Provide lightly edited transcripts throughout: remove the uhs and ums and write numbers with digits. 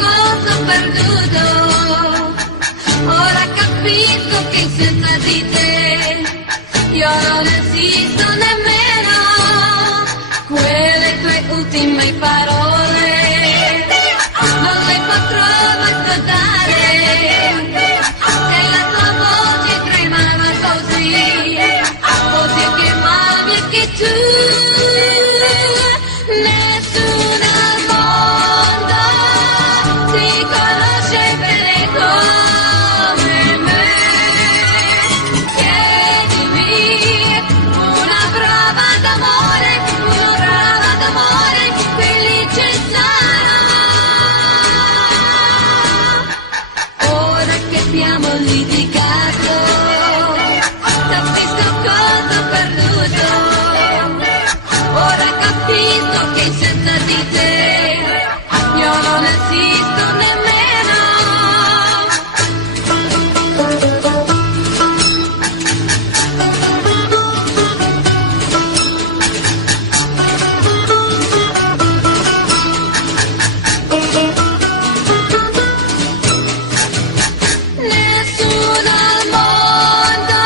cosa ho perduto. Ora capisco che senza di te io non esisto nemmeno. Quelle tue ultime parole non le potrò mai scordare. E la tua voce tremava così, così che mami e che tu. Nessuno al mondo ti conosce bene come me. Chiedimi una prova d'amore, felice sarà. Ora che abbiamo litigato, capisco cosa ho perduto. Ora capisco che senza di te io non esisto nemmeno. Nessuno al mondo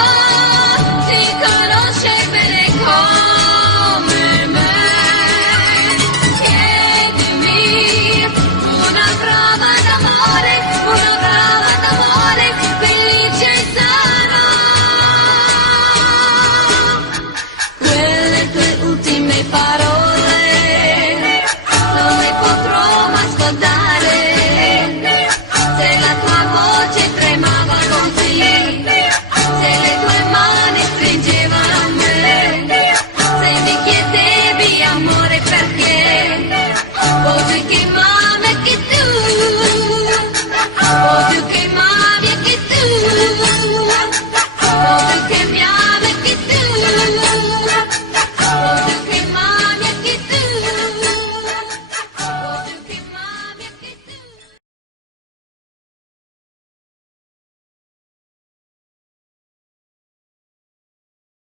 ti conosce bene come me. Chiedimi una prova d'amore,